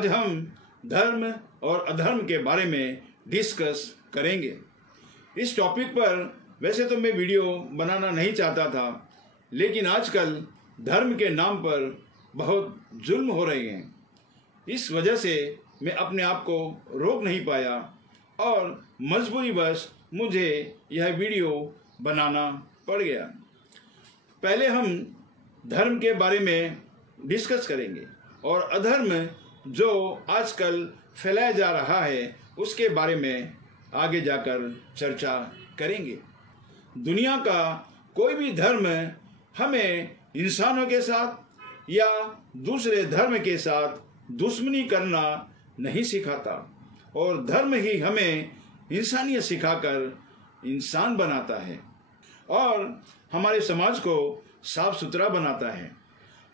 आज हम धर्म और अधर्म के बारे में डिस्कस करेंगे। इस टॉपिक पर वैसे तो मैं वीडियो बनाना नहीं चाहता था, लेकिन आजकल धर्म के नाम पर बहुत जुल्म हो रहे हैं। इस वजह से मैं अपने आप को रोक नहीं पाया और मजबूरीवश मुझे यह वीडियो बनाना पड़ गया। पहले हम धर्म के बारे में डिस्कस करेंगे और अधर्म जो आजकल फैलाया जा रहा है उसके बारे में आगे जाकर चर्चा करेंगे। दुनिया का कोई भी धर्म हमें इंसानों के साथ या दूसरे धर्म के साथ दुश्मनी करना नहीं सिखाता, और धर्म ही हमें इंसानियत सिखाकर इंसान बनाता है और हमारे समाज को साफ सुथरा बनाता है।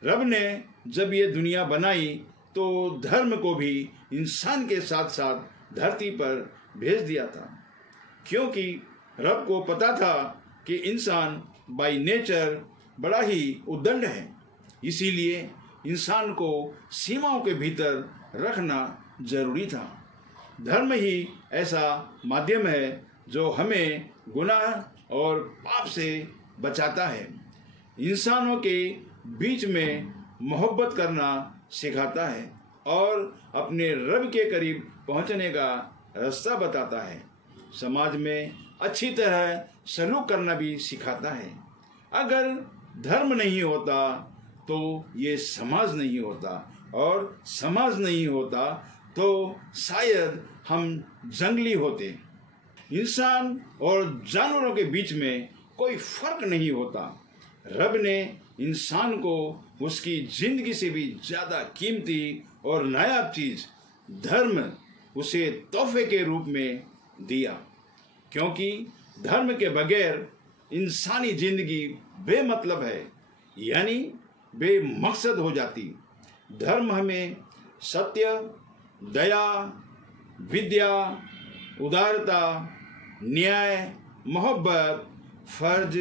रब ने जब ये दुनिया बनाई तो धर्म को भी इंसान के साथ साथ धरती पर भेज दिया था, क्योंकि रब को पता था कि इंसान बाय नेचर बड़ा ही उद्दंड है। इसीलिए इंसान को सीमाओं के भीतर रखना जरूरी था। धर्म ही ऐसा माध्यम है जो हमें गुनाह और पाप से बचाता है, इंसानों के बीच में मोहब्बत करना सिखाता है और अपने रब के करीब पहुंचने का रास्ता बताता है, समाज में अच्छी तरह सलूक करना भी सिखाता है। अगर धर्म नहीं होता तो ये समाज नहीं होता, और समाज नहीं होता तो शायद हम जंगली होते। इंसान और जानवरों के बीच में कोई फर्क नहीं होता। रब ने इंसान को उसकी जिंदगी से भी ज्यादा कीमती और नायाब चीज धर्म उसे तोहफे के रूप में दिया, क्योंकि धर्म के बगैर इंसानी जिंदगी बेमतलब है, यानी बेमकसद हो जाती। धर्म हमें सत्य, दया, विद्या, उदारता, न्याय, मोहब्बत, फर्ज,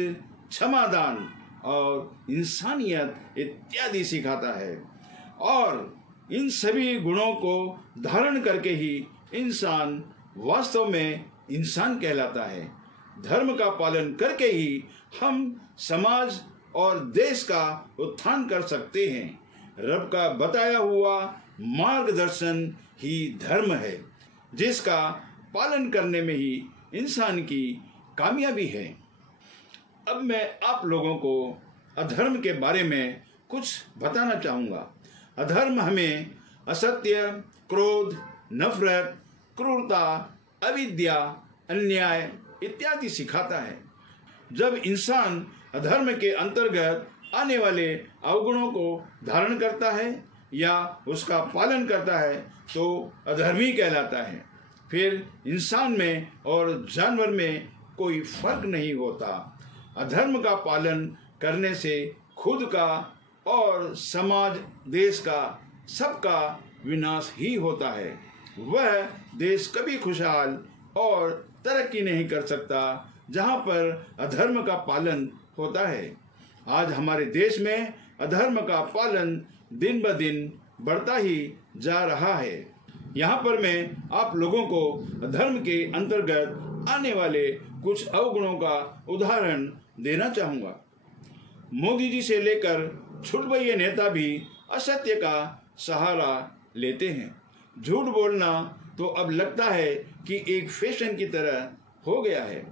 क्षमादान और इंसानियत इत्यादि सिखाता है, और इन सभी गुणों को धारण करके ही इंसान वास्तव में इंसान कहलाता है। धर्म का पालन करके ही हम समाज और देश का उत्थान कर सकते हैं। रब का बताया हुआ मार्गदर्शन ही धर्म है, जिसका पालन करने में ही इंसान की कामयाबी है। अब मैं आप लोगों को अधर्म के बारे में कुछ बताना चाहूँगा। अधर्म हमें असत्य, क्रोध, नफरत, क्रूरता, अविद्या, अन्याय इत्यादि सिखाता है। जब इंसान अधर्म के अंतर्गत आने वाले अवगुणों को धारण करता है या उसका पालन करता है तो अधर्मी कहलाता है। फिर इंसान में और जानवर में कोई फर्क नहीं होता। अधर्म का पालन करने से खुद का और समाज, देश का, सबका विनाश ही होता है। वह देश कभी खुशहाल और तरक्की नहीं कर सकता जहां पर अधर्म का पालन होता है। आज हमारे देश में अधर्म का पालन दिन ब दिन बढ़ता ही जा रहा है। यहाँ पर मैं आप लोगों को अधर्म के अंतर्गत आने वाले कुछ अवगुणों का उदाहरण देना चाहूँगा। मोदी जी से लेकर छुटभइये नेता भी असत्य का सहारा लेते हैं। झूठ बोलना तो अब लगता है कि एक फैशन की तरह हो गया है।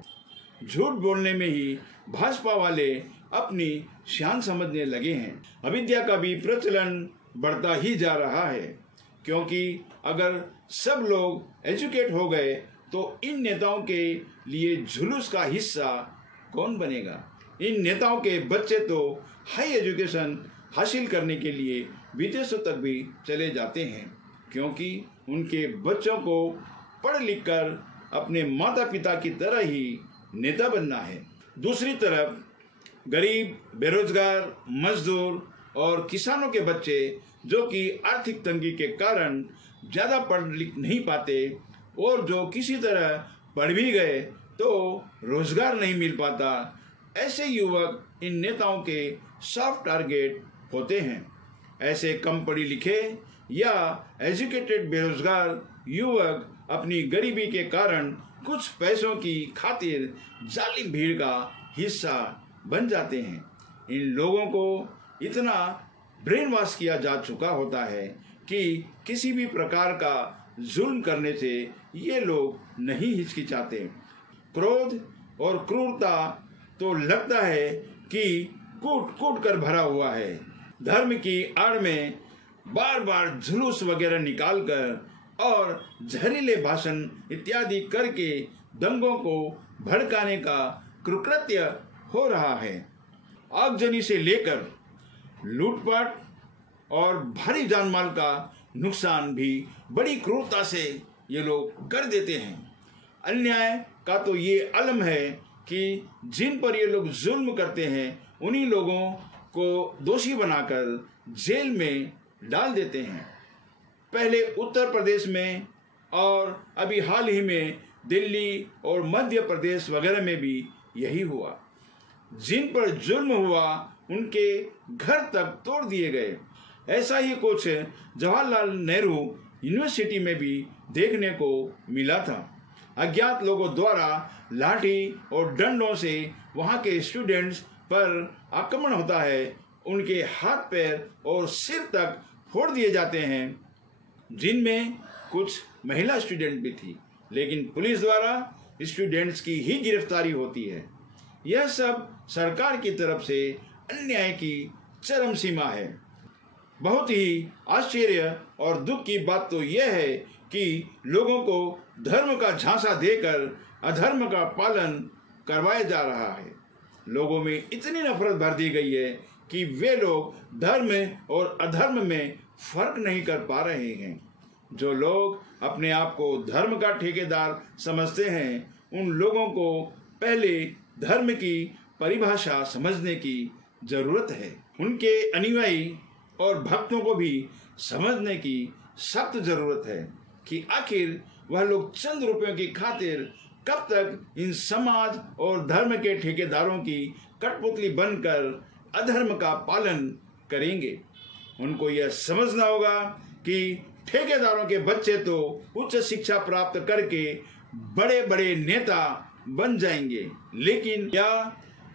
झूठ बोलने में ही भाजपा वाले अपनी शान समझने लगे हैं। अविद्या का भी प्रचलन बढ़ता ही जा रहा है, क्योंकि अगर सब लोग एजुकेट हो गए तो इन नेताओं के लिए जुलूस का हिस्सा कौन बनेगा। इन नेताओं के बच्चे तो हाई एजुकेशन हासिल करने के लिए विदेशों तक भी चले जाते हैं, क्योंकि उनके बच्चों को पढ़ लिख कर अपने माता पिता की तरह ही नेता बनना है। दूसरी तरफ गरीब, बेरोजगार, मजदूर और किसानों के बच्चे जो कि आर्थिक तंगी के कारण ज़्यादा पढ़ लिख नहीं पाते और जो किसी तरह पढ़ भी गए तो रोजगार नहीं मिल पाता, ऐसे युवक इन नेताओं के सॉफ्ट टारगेट होते हैं। ऐसे कम पढ़े लिखे या एजुकेटेड बेरोजगार युवक अपनी गरीबी के कारण कुछ पैसों की खातिर जालिम भीड़ का हिस्सा बन जाते हैं। इन लोगों को इतना ब्रेन वॉश किया जा चुका होता है कि किसी भी प्रकार का जुल्म करने से ये लोग नहीं हिचकिचाते। क्रोध और क्रूरता तो लगता है कि कूट कूट कर भरा हुआ है। धर्म की आड़ में बार बार जुलूस वगैरह निकालकर और जहरीले भाषण इत्यादि करके दंगों को भड़काने का कुकृत्य हो रहा है। आगजनी से लेकर लूटपाट और भारी जानमाल का नुकसान भी बड़ी क्रूरता से ये लोग कर देते हैं। अन्याय का तो ये अलम है कि जिन पर ये लोग जुल्म करते हैं उन्हीं लोगों को दोषी बनाकर जेल में डाल देते हैं। पहले उत्तर प्रदेश में और अभी हाल ही में दिल्ली और मध्य प्रदेश वगैरह में भी यही हुआ। जिन पर जुल्म हुआ उनके घर तक तोड़ दिए गए। ऐसा ही कुछ जवाहरलाल नेहरू यूनिवर्सिटी में भी देखने को मिला था। अज्ञात लोगों द्वारा लाठी और डंडों से वहां के स्टूडेंट्स पर आक्रमण होता है। उनके हाथ पैर और सिर तक फोड़ दिए जाते हैं, जिनमें कुछ महिला स्टूडेंट भी थी, लेकिन पुलिस द्वारा स्टूडेंट्स की ही गिरफ्तारी होती है। यह सब सरकार की तरफ से अन्याय की चरम सीमा है। बहुत ही आश्चर्य और दुख की बात तो यह है कि लोगों को धर्म का झांसा देकर अधर्म का पालन करवाया जा रहा है। लोगों में इतनी नफरत भर दी गई है कि वे लोग धर्म और अधर्म में फर्क नहीं कर पा रहे हैं। जो लोग अपने आप को धर्म का ठेकेदार समझते हैं, उन लोगों को पहले धर्म की परिभाषा समझने की जरूरत है। उनके अनुयायी और भक्तों को भी समझने की सख्त जरूरत है कि आखिर वह लोग चंद रुपयों की खातिर कब तक इन समाज और धर्म के ठेकेदारों की कठपुतली बनकर अधर्म का पालन करेंगे। उनको यह समझना होगा कि ठेकेदारों के बच्चे तो उच्च शिक्षा प्राप्त करके बड़े बड़े नेता बन जाएंगे, लेकिन क्या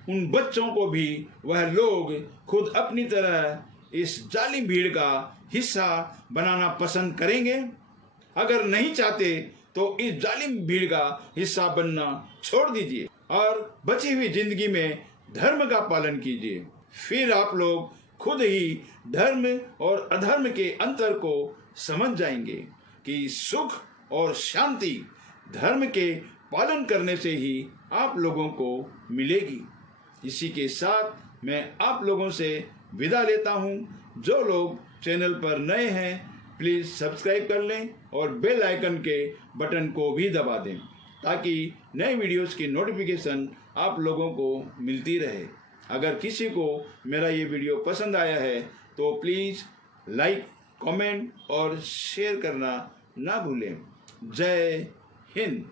उन बच्चों को भी वह लोग खुद अपनी तरह इस जालिम भीड़ का हिस्सा बनाना पसंद करेंगे? अगर नहीं चाहते तो इस जालिम भीड़ का हिस्सा बनना छोड़ दीजिए और बची हुई जिंदगी में धर्म का पालन कीजिए। फिर आप लोग खुद ही धर्म और अधर्म के अंतर को समझ जाएंगे कि सुख और शांति धर्म के पालन करने से ही आप लोगों को मिलेगी। इसी के साथ मैं आप लोगों से विदा लेता हूं। जो लोग चैनल पर नए हैं प्लीज सब्सक्राइब कर लें और बेल आइकन के बटन को भी दबा दें ताकि नए वीडियोस की नोटिफिकेशन आप लोगों को मिलती रहे। अगर किसी को मेरा ये वीडियो पसंद आया है तो प्लीज लाइक, कमेंट और शेयर करना ना भूलें। जय हिंद।